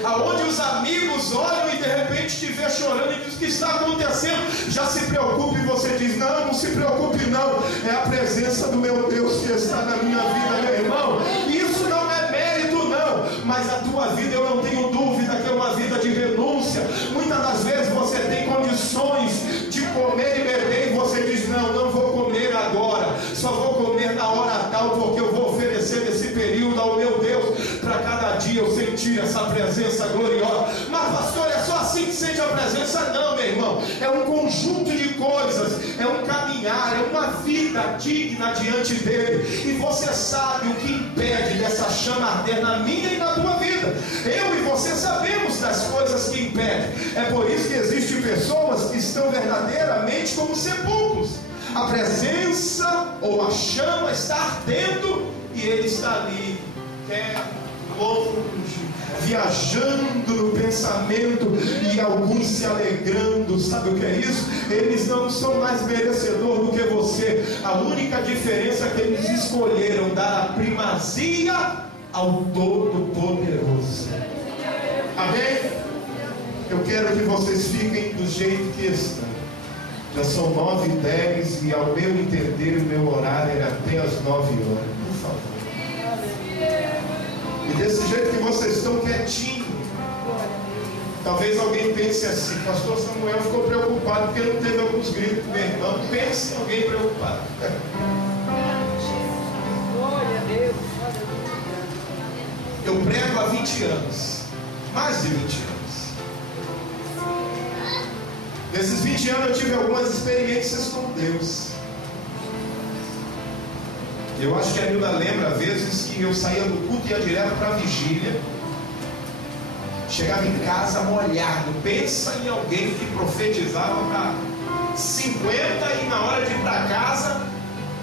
Aonde os amigos olham e de repente te vê chorando e diz: o que está acontecendo? Já se preocupe, e você diz: não se preocupe não, é a presença do meu Deus que está na minha vida, meu irmão. Isso não é mérito não, mas a tua vida, eu não tenho dúvida que é uma vida de renúncia. Muitas das vezes você tem condições de comer e beber, e você diz: não vou comer agora, só vou comer na hora tal, porque eu vou oferecer nesse período ao meu Deus, para cada dia eu sentir essa presença gloriosa. Mas pastor, é só assim que sente a presença? Não, meu irmão, é um conjunto de coisas, é um caminhar, é uma vida digna diante dele, e você sabe o que impede dessa chama arder na minha e na tua vida. Eu e você sabemos das coisas que impedem. É por isso que existem pessoas que estão verdadeiramente como sepulcros. A presença ou a chama está ardendo e ele está ali, longe, viajando no pensamento, e alguns se alegrando. Sabe o que é isso? Eles não são mais merecedores do que você. A única diferença é que eles escolheram dar a primazia ao Todo-Poderoso. Amém? Eu quero que vocês fiquem do jeito que estão. Já são 9h10 e, ao meu entender, o meu horário era até as 9 horas. Por favor. E desse jeito que vocês estão quietinhos, talvez alguém pense assim: pastor Samuel ficou preocupado porque não teve alguns gritos. Meu irmão, pense em alguém preocupado. Glória a Deus. Eu prego há 20 anos, mais de 20 anos. Nesses 20 anos eu tive algumas experiências com Deus. Eu acho que a Nilda lembra vezes que eu saía do culto e ia direto para a vigília. Chegava em casa molhado. Pensa em alguém que profetizava para 50 e na hora de ir para casa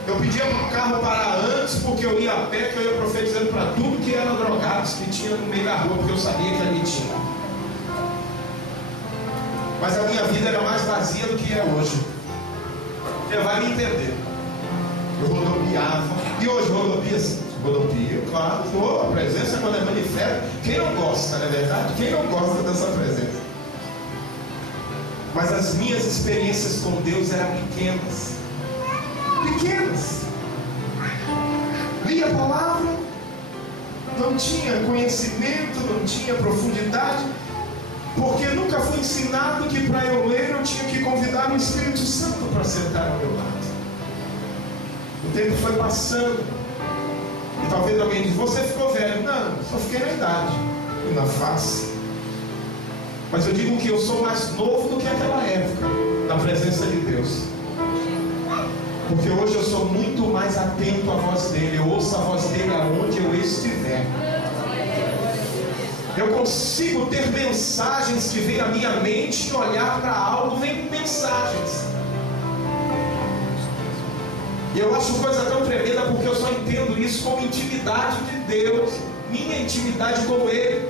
Eu pedia para o carro parar antes, porque eu ia a pé, que eu ia profetizando para tudo que era drogados que tinha no meio da rua, porque eu sabia que ali tinha. Mas a minha vida era mais vazia do que é hoje. Você vai me entender. Eu rodopiava. E hoje rodopio, claro. A presença quando é manifesta. Quem não gosta, não é verdade? Quem não gosta dessa presença? Mas as minhas experiências com Deus eram pequenas. Lia a palavra, não tinha conhecimento, não tinha profundidade, porque nunca fui ensinado que para eu ler eu tinha que convidar o Espírito Santo para sentar ao meu lado. O tempo foi passando, e talvez alguém diz: você ficou velho. Não, só fiquei na idade e na face. Mas eu digo que eu sou mais novo do que aquela época, na presença de Deus. Porque hoje eu sou muito mais atento à voz dele. Eu ouço a voz dele aonde eu estiver. Eu consigo ter mensagens que vêm à minha mente e olhar para algo, vem mensagens. E eu acho coisa tão tremenda, porque eu só entendo isso como intimidade de Deus. Minha intimidade com Ele.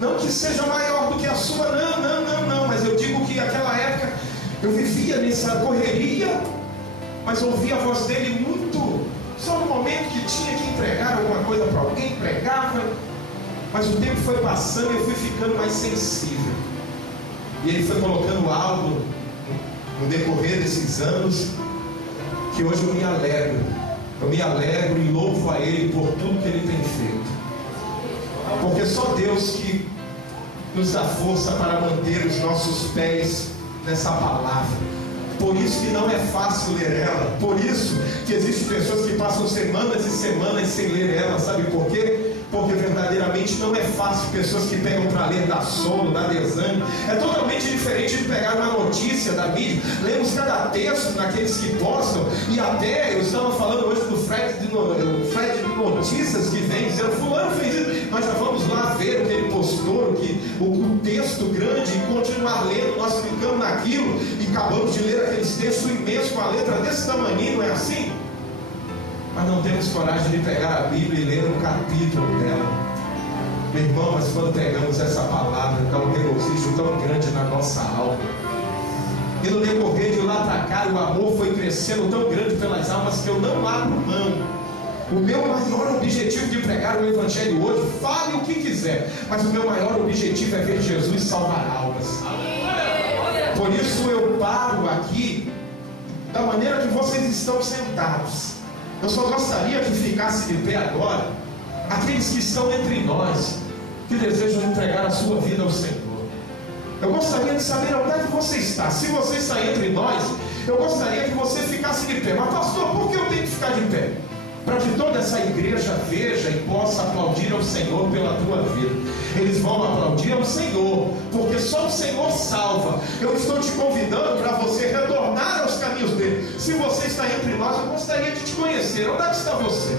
Não que seja maior do que a sua, não. Mas eu digo que naquela época eu vivia nessa correria, mas ouvia a voz dele muito, só no momento que tinha que entregar alguma coisa para alguém, pregava. Mas o tempo foi passando e eu fui ficando mais sensível. E ele foi colocando algo no decorrer desses anos, que hoje eu me alegro. Eu me alegro e louvo a Ele por tudo que Ele tem feito. Porque só Deus que nos dá força para manter os nossos pés nessa palavra. Por isso que não é fácil ler ela. Por isso que existem pessoas que passam semanas e semanas sem ler ela. Sabe por quê? Porque verdadeiramente não é fácil. Pessoas que pegam para ler, dá sono, dá desânimo. É totalmente diferente de pegar uma notícia da mídia. Lemos cada texto naqueles que postam. E até eu estava falando hoje do Fred de notícias que vem dizendo: fulano fez isso. Nós já vamos lá ver o que ele postou, o texto grande, e continuar lendo. Nós ficamos naquilo e acabamos de ler aqueles textos imensos com a letra desse tamanho, não é assim? Mas não temos coragem de pegar a Bíblia e ler um capítulo dela. Meu irmão, mas quando pegamos essa palavra, dá um regozijo tão grande na nossa alma. E no decorrer de lá para cá, o amor foi crescendo tão grande pelas almas que eu não abro mão. O meu maior objetivo de pregar o Evangelho hoje, fale o que quiser, mas o meu maior objetivo é ver Jesus salvar almas. Por isso eu paro aqui da maneira que vocês estão sentados. Eu só gostaria que ficasse de pé agora aqueles que estão entre nós, que desejam entregar a sua vida ao Senhor. Eu gostaria de saber onde é que você está. Se você está entre nós, eu gostaria que você ficasse de pé. Mas pastor, por que eu tenho que ficar de pé? Para que toda essa igreja veja e possa aplaudir ao Senhor pela tua vida. Eles vão aplaudir ao Senhor, porque só o Senhor salva. Eu estou te convidando para você retornar aos caminhos dele. Se você está entre nós, eu gostaria de te conhecer. Onde é que está você?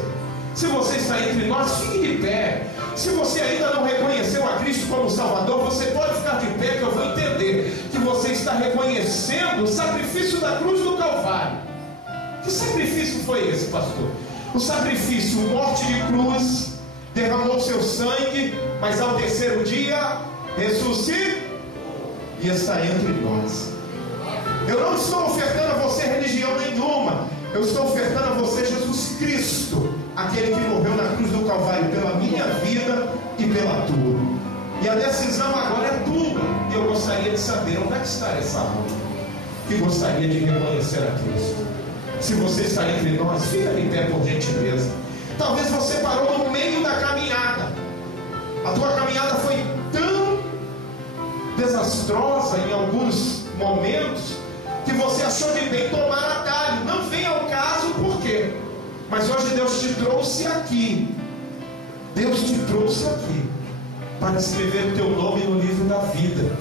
Se você está entre nós, fique de pé. Se você ainda não reconheceu a Cristo como Salvador, você pode ficar de pé, que eu vou entender que você está reconhecendo o sacrifício da cruz do Calvário. Que sacrifício foi esse, pastor? O sacrifício, morte de cruz, derramou seu sangue, mas ao terceiro dia ressuscitou e está entre nós. Eu não estou ofertando a você religião nenhuma. Eu estou ofertando a você Jesus Cristo, aquele que morreu na cruz do Calvário pela minha vida e pela tua. E a decisão agora é tua. E eu gostaria de saber onde é que está essa alma que gostaria de reconhecer a Cristo. Se você está entre nós, fica de pé por gentileza. Talvez você parou no meio da caminhada. A tua caminhada foi tão desastrosa em alguns momentos que você achou de bem tomar atalho. Não vem ao caso por quê? Mas hoje Deus te trouxe aqui. Deus te trouxe aqui para escrever o teu nome no livro da vida.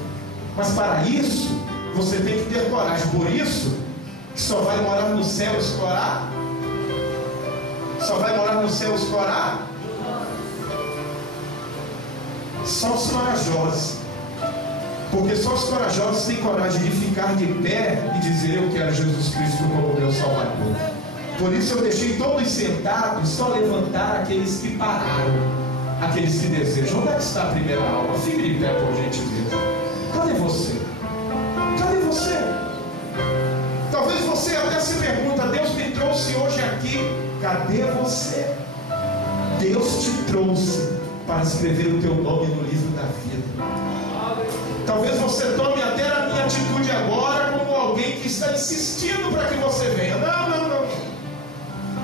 Mas para isso, você tem que ter coragem. Por isso, que só vai morar no céu escorar? Só vai morar no céu escorar? Só os corajosos. Porque só os corajosos têm coragem de ficar de pé e dizer: eu quero Jesus Cristo como meu Salvador. Por isso eu deixei todos sentados, só levantar aqueles que pararam, aqueles que desejam. Onde é que está a primeira alma? Fique de pé, por gentileza. Cadê você? Cadê você? Talvez você até se pergunta: Deus me trouxe hoje aqui. Cadê você? Deus te trouxe para escrever o teu nome no livro da vida. Talvez você tome até a minha atitude agora como alguém que está insistindo para que você venha. Não, não, não.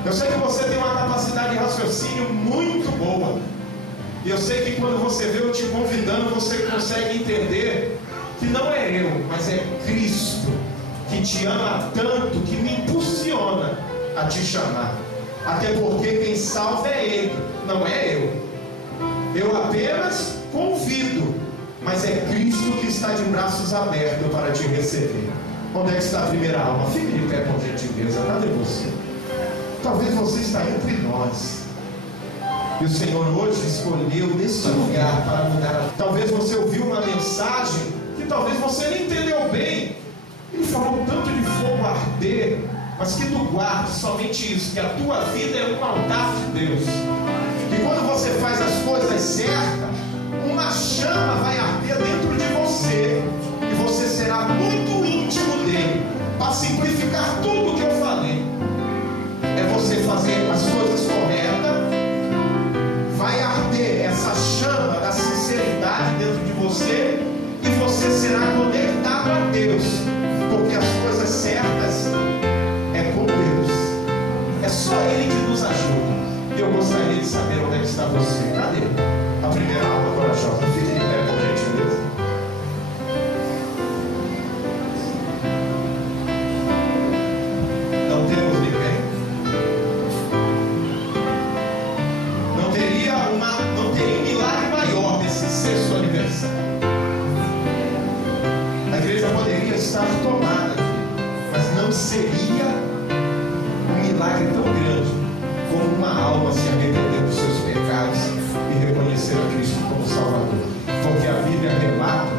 Eu sei que você tem uma capacidade de raciocínio muito boa. E eu sei que quando você vê eu te convidando, você consegue entender que não é eu, mas é Cristo que te ama tanto, que me impulsiona a te chamar. Até porque quem salva é Ele, não é eu. Eu apenas convido, mas é Cristo que está de braços abertos para te receber. Onde é que está a primeira alma? Fique de pé, por gentileza. Cadê você? Talvez você está entre nós. E o Senhor hoje escolheu nesse lugar para mudar. Talvez você ouviu uma mensagem que talvez você nem entendeu bem. Ele falou tanto de fogo arder, mas que tu guardes somente isso, que a tua vida é um altar de Deus. E quando você faz as coisas certas, uma chama vai arder dentro de você, e você será muito íntimo dele, para simplificar tudo o que eu falei. É você fazer as coisas corretas, vai arder essa chama da sinceridade dentro de você, e você será conectado a Deus, porque as coisas certas é com Deus. É só Ele que nos ajuda. E eu gostaria de saber onde é que está você. Cadê a primeira alma corajosa? Fique de pé, por gentileza. Não temos ninguém. Não teria um milagre maior nesse 6º aniversário. A igreja poderia estar tomada aqui, mas não seria um milagre tão grande como uma alma se arrepender dos seus pecados e reconhecer a Cristo como Salvador. Porque a Bíblia relata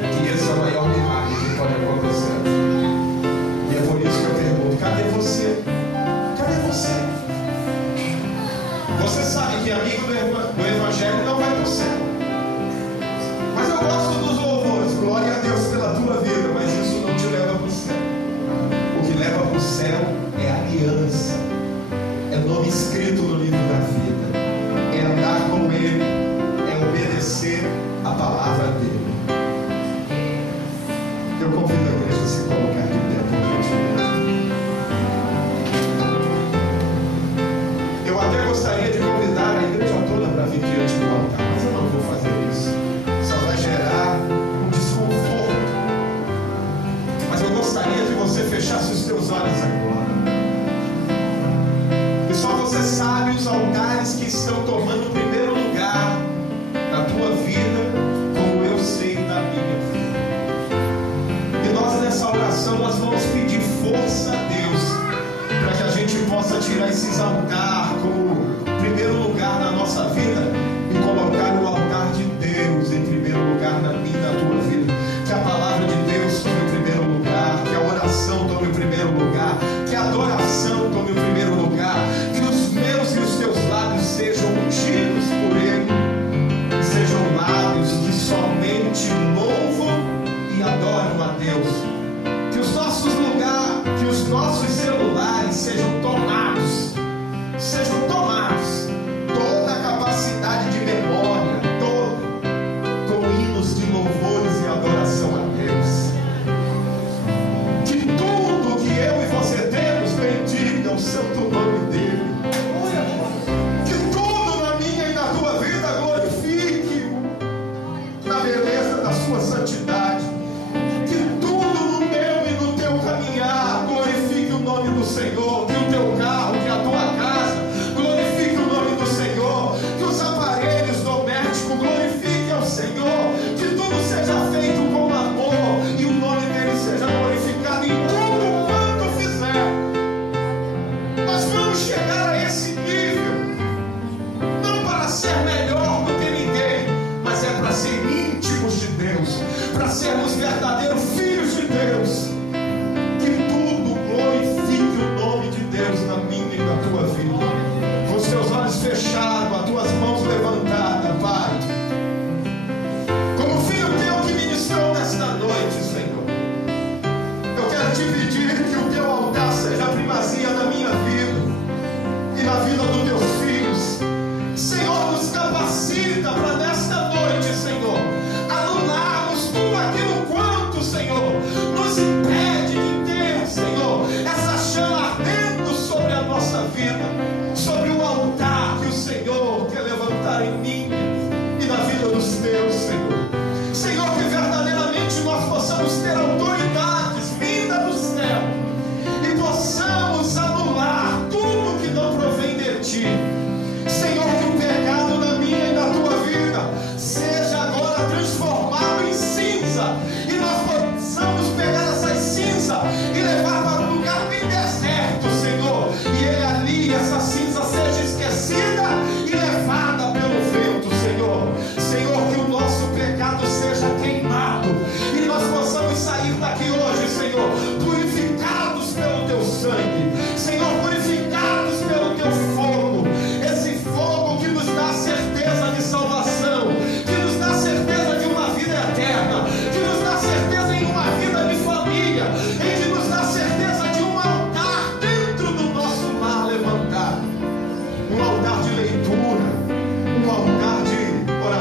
que esse é o maior milagre que pode acontecer. E é por isso que eu pergunto: cadê você? Cadê você? Você sabe que amigo do Evangelho não vai para o céu. Mas eu gosto dos louvores. Glória a Deus pela tua vida, mas isso não te leva para o céu. O que leva para o céu é a aliança. É o nome escrito no livro da vida. É andar com Ele. É obedecer a palavra dEle. Eu convido a igreja a se colocar de pé, por gentileza. Eu até gostaria de convidar a igreja toda para vir diante do altar, mas eu não vou fazer isso. Só vai gerar um desconforto. Mas eu gostaria que você fechasse os teus olhos agora. Só você sabe os altares que estão tomando o primeiro lugar na tua vida, como eu sei da minha vida. E nós nessa oração nós vamos pedir força a Deus para que a gente possa tirar esses altares como primeiro lugar na nossa vida e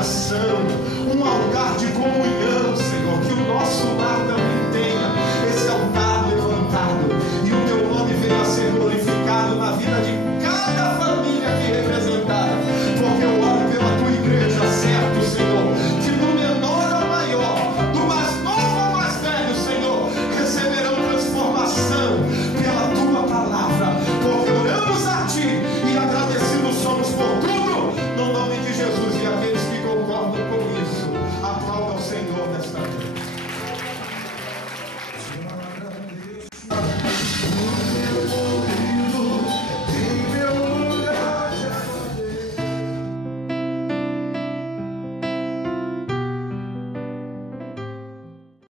adoração, um altar de comunhão.